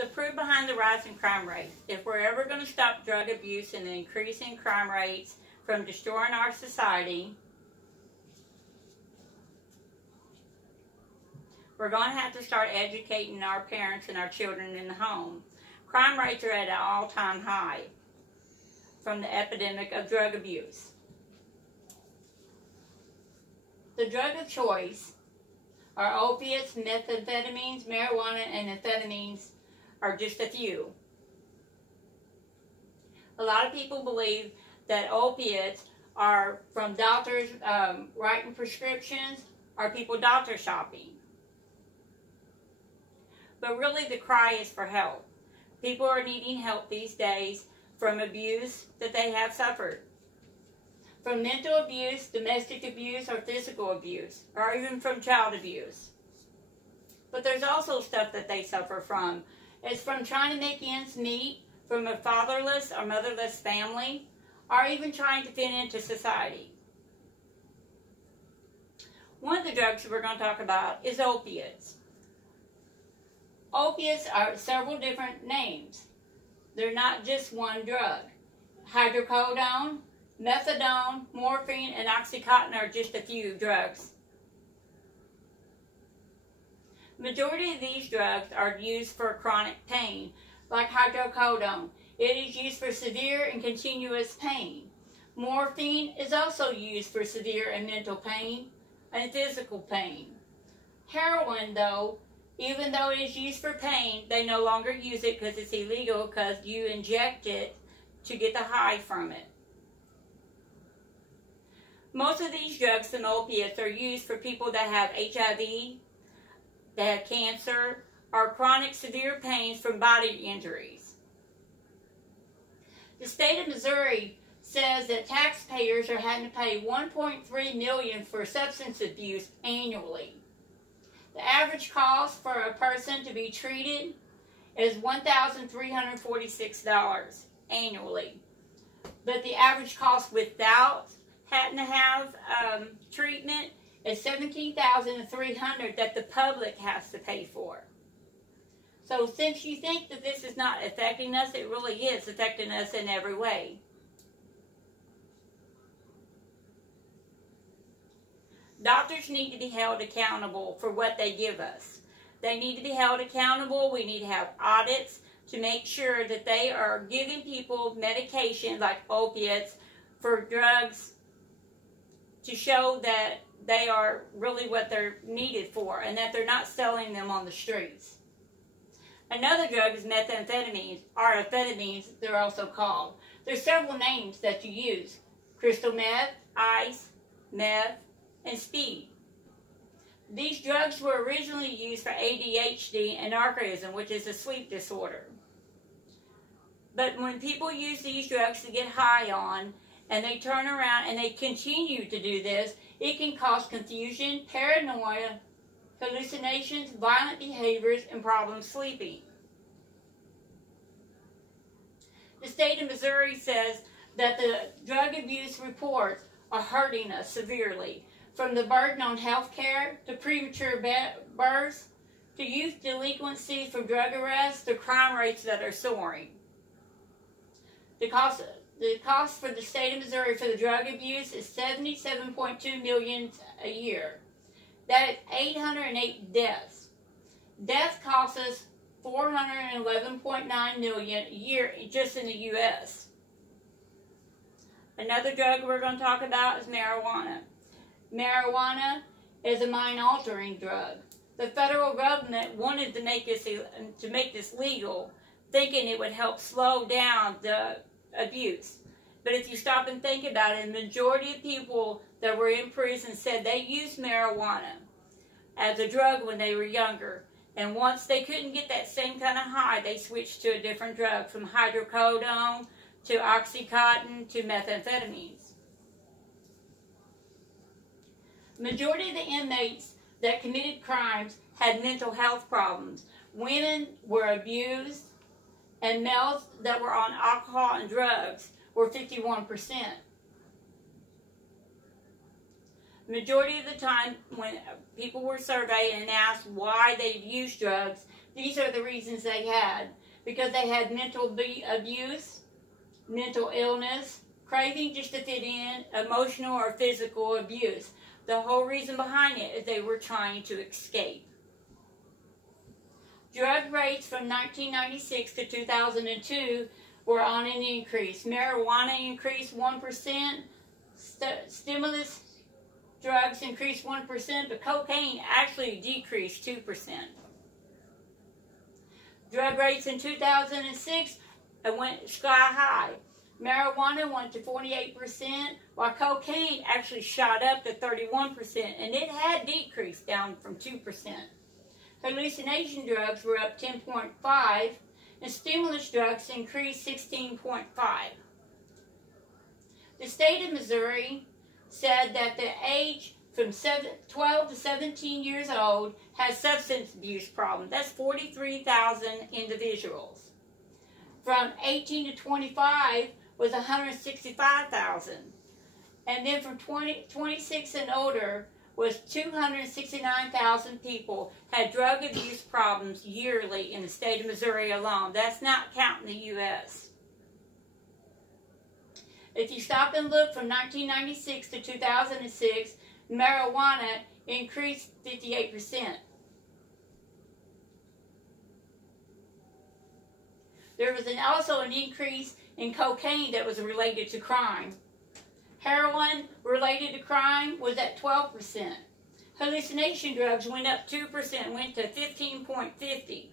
The proof behind the rise in crime rates. If we're ever going to stop drug abuse and the increasing crime rates from destroying our society, we're going to have to start educating our parents and our children in the home. Crime rates are at an all-time high from the epidemic of drug abuse. The drug of choice are opiates, methamphetamines, marijuana, and amphetamines are just a few. A lot of people believe that opiates are from doctors writing prescriptions or people doctor shopping. But really the cry is for help. People are needing help these days from abuse that they have suffered. From mental abuse, domestic abuse, or physical abuse, or even from child abuse. But there's also stuff that they suffer from. It's from trying to make ends meet, from a fatherless or motherless family, or even trying to fit into society. One of the drugs that we're going to talk about is opiates. Opiates are several different names. They're not just one drug. Hydrocodone, methadone, morphine, and Oxycontin are just a few drugs. Majority of these drugs are used for chronic pain, like hydrocodone. It is used for severe and continuous pain. Morphine is also used for severe and mental pain and physical pain. Heroin, though, even though it is used for pain, they no longer use it because it's illegal, because you inject it to get the high from it. Most of these drugs and opiates are used for people that have HIV, that have cancer, or chronic severe pains from body injuries. The state of Missouri says that taxpayers are having to pay $1.3 million for substance abuse annually. The average cost for a person to be treated is $1,346 annually. But the average cost without having to have treatment is $17,300 that the public has to pay for. So since you think that this is not affecting us, it really is affecting us in every way. Doctors need to be held accountable for what they give us. They need to be held accountable. We need to have audits to make sure that they are giving people medication like opiates for drugs to show that they are really what they're needed for and that they're not selling them on the streets. Another drug is methamphetamines, or amphetamines, they're also called. There's several names that you use: crystal meth, ice, meth, and speed. These drugs were originally used for ADHD and narcissism, which is a sleep disorder. But when people use these drugs to get high on, and they turn around and they continue to do this, it can cause confusion, paranoia, hallucinations, violent behaviors, and problems sleeping. The state of Missouri says that the drug abuse reports are hurting us severely, from the burden on health care to premature births to youth delinquency from drug arrests to crime rates that are soaring. The cost for the state of Missouri for the drug abuse is $77.2 million a year. That is 808 deaths. Death costs us $411.9 million a year just in the U.S. Another drug we're going to talk about is marijuana. Marijuana is a mind-altering drug. The federal government wanted to make this legal, thinking it would help slow down the abuse. But if you stop and think about it, the majority of people that were in prison said they used marijuana as a drug when they were younger. And once they couldn't get that same kind of high, they switched to a different drug, from hydrocodone to Oxycontin to methamphetamines. The majority of the inmates that committed crimes had mental health problems. Women were abused, and males that were on alcohol and drugs were 51%. Majority of the time when people were surveyed and asked why they used drugs, These are the reasons they had. Because they had mental abuse, mental illness, craving just to fit in, emotional or physical abuse. The whole reason behind it is they were trying to escape. Drug rates from 1996 to 2002 were on an increase. Marijuana increased 1%, stimulus drugs increased 1%, but cocaine actually decreased 2%. Drug rates in 2006 went sky high. Marijuana went to 48%, while cocaine actually shot up to 31%, and it had decreased down from 2%. Hallucination drugs were up 10.5%, and stimulus drugs increased 16.5%. The state of Missouri said that the age from 12 to 17 years old has substance abuse problems. That's 43,000 individuals. From 18 to 25 was 165,000. And then from 26 and older was 269,000 people had drug abuse problems yearly in the state of Missouri alone. That's not counting the U.S. If you stop and look from 1996 to 2006, marijuana increased 58%. There was also an increase in cocaine that was related to crime. Heroin related to crime was at 12%. Hallucination drugs went up 2%, went to 15.50.